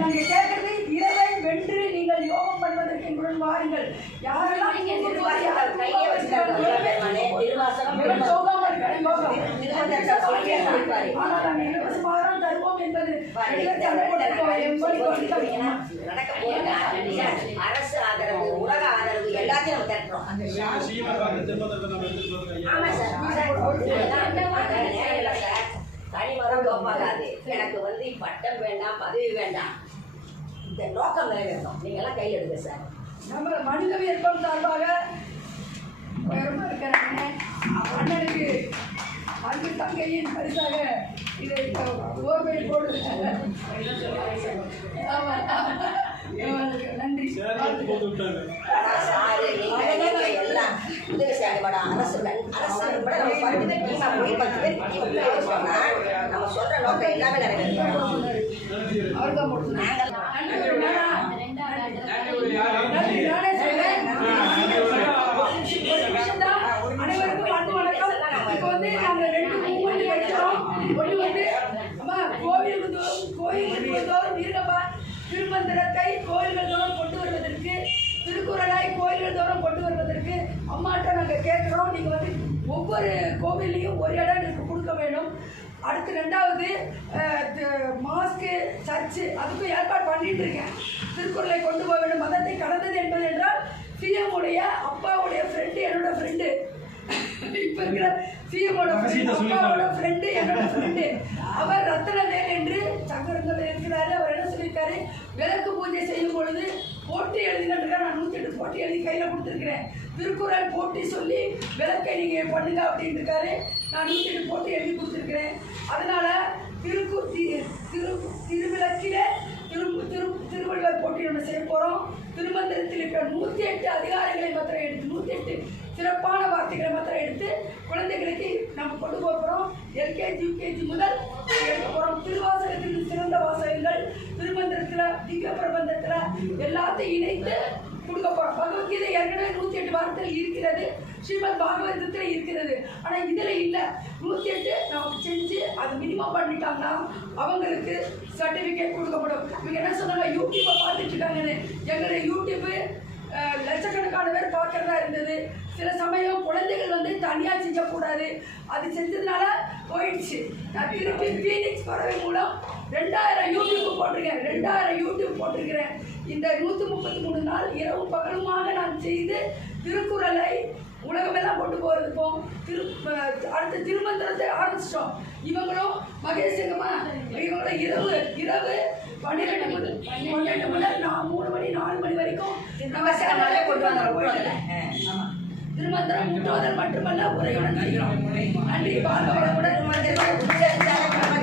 நாங்கள் கேட்கறது இரவை வென்று நீங்கள் யோகம் பண்ணுவதற்கு எங்களுடன் வாருங்கள். யாரெல்லாம் தருவோம் என்பது அரசு ஆதரவு, உலக ஆதரவு எல்லாத்தையும் தட்டுறோம். தனிமரம் நோக்காது. எனக்கு பட்டம் வேண்டாம், பதவி வேண்டாம், இந்த நோக்கம் நிறைவேறணும். நீங்க எல்லாம் கையில் எடுங்க சார். நம்ம மனிதவியல் சார்பாக அண்ணனுக்கு அன்பு தங்கையின் பரிசாக இதை ஓர்வையில் போடு. நன்றி. எல்லாம் உதவி செய்ய அரசு நம்ம சொல்ற நோக்கம் எல்லாமே நிறைவேறும். அனைவருக்கும் அன்பு வணக்கம். இப்போ நாங்கள் 2 மூமெண்ட் வச்சோம். ஒன்று கோயில்கள் தோறும் வீரப்பா திருமந்திரத்தை கோயில்கள் தோறும் கொண்டு வருவதற்கு, திருக்குறளாய் கோயில்கள் தோறும் கொண்டு வருவதற்கு அம்மாட்ட நாங்கள் கேட்குறோம். நீங்கள் ஒவ்வொரு கோவில்லையும் ஒரு இடம் எனக்கு கொடுக்க வேண்டும். அடுத்து 2வது மாஸ்க்கு, சர்ச்சு அதுக்கும் ஏற்பாடு பண்ணிட்டு இருக்கேன். திருக்குறளை கொண்டு போக வேண்டும். மதத்தை கடந்தது என்பது என்றால் சிஎம்முடைய அப்பாவுடைய ஃப்ரெண்டு என்னோட ஃப்ரெண்டு. இப்போ இருக்கிற சிஎம்மோட அப்பாவோட ஃப்ரெண்டு என்னோட ஃப்ரெண்டு. அவர் ரத்னவேல் என்று சங்கரங்கள் இருக்கிறாரு. அவர் என்ன சொல்லியிருக்காரு, விளக்கு பூஜை செய்யும் பொழுது போட்டி எழுதினதுக்காக நான் 108 போட்டி எழுதி கையில் கொடுத்துருக்கிறேன். திருக்குறள் போட்டி சொல்லி விளக்கை நீங்கள் பண்ணுங்க அப்படின்னு இருக்காரு. நான் 108 போட்டி எழுதி கொடுத்துருக்கிறேன். அதனால திருவிளக்கிலே திருவள்ளுவர் போட்டி நம்ம செய்ய போகிறோம். திருமந்திரத்தில் இருக்கிற 108 அதிகாரங்களை மாத்திரம் எடுத்து 108 சிறப்பான வார்த்தைகளை மாத்திரம் எடுத்து குழந்தைகளுக்கு நம்ம கொண்டு போகிறோம். எல்கேஜி யூகேஜி முதல் எடுக்க போகிறோம். திருவாசகத்தில் சிறந்த வாசகங்கள், திருமந்திரத்தில், திவ்ய பிரபந்தத்தில் எல்லாத்தையும் இணைத்து கொடுக்க போகிறோம். பகவத்கீதை ஏற்கனவே 108 வார்த்தைகள் இருக்கிறது. ஸ்ரீமத் பாகவதத்தில் இருக்கிறது. ஆனால் இதில் இல்லை. 108 நமக்கு செஞ்சு அது மினிமம் பண்ணிட்டாங்கன்னா அவங்களுக்கு சர்டிஃபிகேட் கொடுக்கப்படும். இவங்க என்ன சொன்னாங்க, யூடியூப்பை பார்த்துட்டு இருக்காங்கன்னு. எங்களுடைய யூடியூப்பு லட்சக்கணக்கான பேர் பார்க்கறதா இருந்தது. சில சமயம் குழந்தைகள் தனியாக செஞ்சக்கூடாது, அது செஞ்சதுனால போயிடுச்சு. நான் திருப்பி ஃபீனிக்ஸ் பறவை மூலம் 2000 யூடியூப் போட்டிருக்கேன். 2000 யூடியூப் போட்டிருக்கிறேன். இந்த 133 நாள் இரவு பகலுமாக நான் செய்து திருக்குறளை உலகமெல்லாம் கொண்டு போகிறதுக்கும் அடுத்த திருமந்திரத்தை ஆரம்பிச்சிட்டோம். இவங்களும் மகேசங்கம்மா இவங்களும் இரவு 12 முதல் 3 மணி 4 மணி வரைக்கும் நம்ம சேனலை கொண்டு வந்தோம். திருமந்திரம் முற்றுவதல் மட்டுமல்ல, உரையுடன் செய்கிறோம். நன்றி.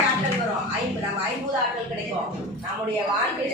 ஆட்கள் வரும். 50 ஆட்கள் கிடைக்கும். நம்முடைய வாழ்க்கை